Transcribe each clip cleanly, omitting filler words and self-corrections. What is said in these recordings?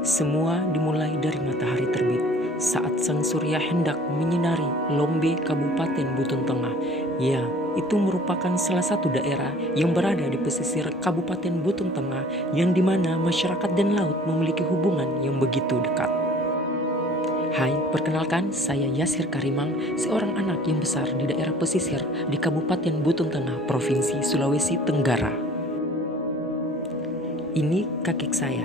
Semua dimulai dari matahari terbit saat sang surya hendak menyinari Lombe Kabupaten Buton Tengah. Ya, itu merupakan salah satu daerah yang berada di pesisir Kabupaten Buton Tengah yang dimana masyarakat dan laut memiliki hubungan yang begitu dekat. Hai, perkenalkan saya Yasir Karimang, seorang anak yang besar di daerah pesisir di Kabupaten Buton Tengah, Provinsi Sulawesi Tenggara. Ini kakek saya.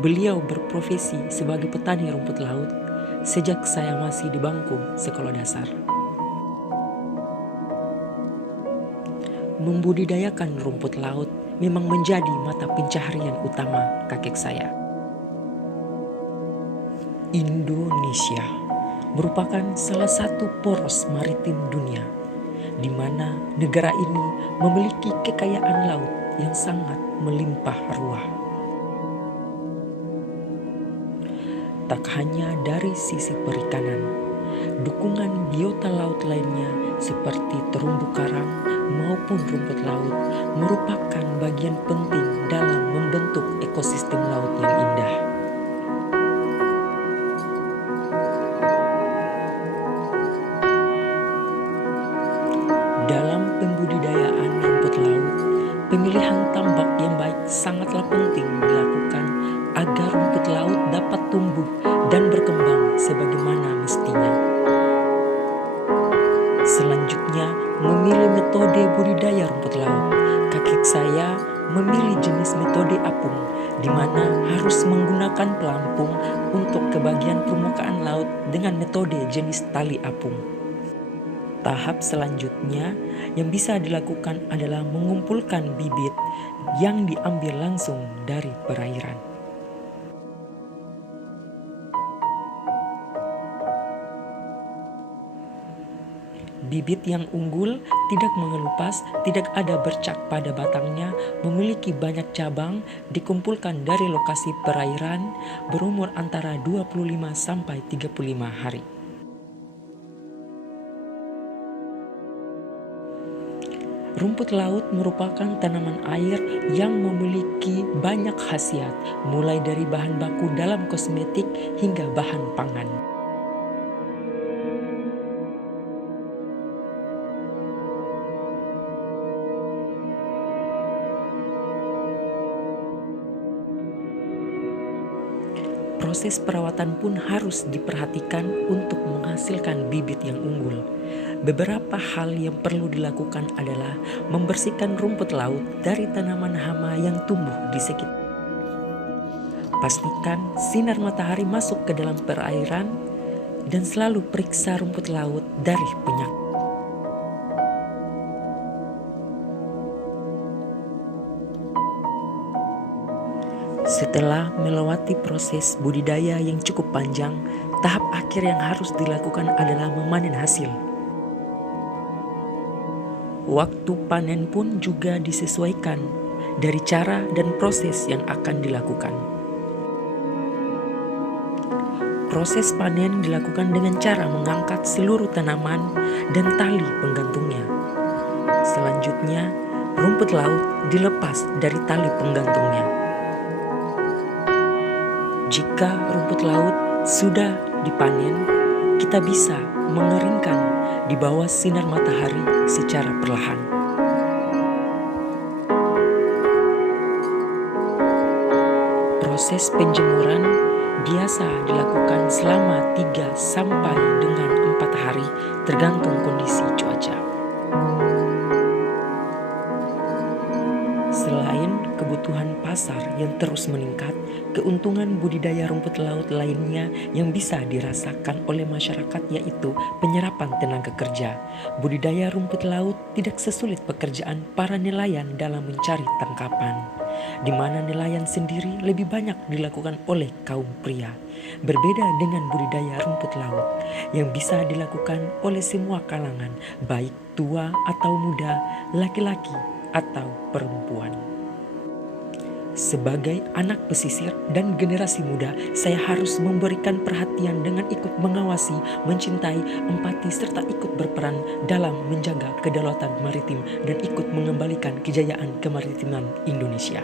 Beliau berprofesi sebagai petani rumput laut sejak saya masih di bangku sekolah dasar. Membudidayakan rumput laut memang menjadi mata pencaharian utama kakek saya. Indonesia merupakan salah satu poros maritim dunia, di mana negara ini memiliki kekayaan laut yang sangat melimpah ruah. Tak hanya dari sisi perikanan, dukungan biota laut lainnya seperti terumbu karang maupun rumput laut merupakan bagian penting dalam membentuk ekosistem laut yang indah. Dalam pembudidayaan rumput laut, pemilihan tambak yang baik sangatlah penting dilakukan agar rumput laut dapat tumbuh dan berkembang sebagaimana mestinya. Selanjutnya, memilih metode budidaya rumput laut. Kakek saya memilih jenis metode apung, di mana harus menggunakan pelampung untuk ke bagian permukaan laut dengan metode jenis tali apung. Tahap selanjutnya yang bisa dilakukan adalah mengumpulkan bibit yang diambil langsung dari perairan. Bibit yang unggul tidak mengelupas, tidak ada bercak pada batangnya, memiliki banyak cabang, dikumpulkan dari lokasi perairan, berumur antara 25 sampai 35 hari. Rumput laut merupakan tanaman air yang memiliki banyak khasiat, mulai dari bahan baku dalam kosmetik hingga bahan pangan. Proses perawatan pun harus diperhatikan untuk menghasilkan bibit yang unggul. Beberapa hal yang perlu dilakukan adalah membersihkan rumput laut dari tanaman hama yang tumbuh di sekitar. Pastikan sinar matahari masuk ke dalam perairan dan selalu periksa rumput laut dari penyakit. Setelah melewati proses budidaya yang cukup panjang, tahap akhir yang harus dilakukan adalah memanen hasil. Waktu panen pun juga disesuaikan dari cara dan proses yang akan dilakukan. Proses panen dilakukan dengan cara mengangkat seluruh tanaman dan tali penggantungnya. Selanjutnya, rumput laut dilepas dari tali penggantungnya. Jika rumput laut sudah dipanen, kita bisa mengeringkan di bawah sinar matahari secara perlahan. Proses penjemuran biasa dilakukan selama 3 sampai dengan 4 hari tergantung kondisi cuaca. Selain kebutuhan pasar yang terus meningkat, keuntungan budidaya rumput laut lainnya yang bisa dirasakan oleh masyarakat yaitu penyerapan tenaga kerja. Budidaya rumput laut tidak sesulit pekerjaan para nelayan dalam mencari tangkapan, di mana nelayan sendiri lebih banyak dilakukan oleh kaum pria. Berbeda dengan budidaya rumput laut yang bisa dilakukan oleh semua kalangan, baik tua atau muda, laki-laki atau perempuan. Sebagai anak pesisir dan generasi muda, saya harus memberikan perhatian dengan ikut mengawasi, mencintai, empati, serta ikut berperan dalam menjaga kedaulatan maritim dan ikut mengembalikan kejayaan kemaritiman Indonesia.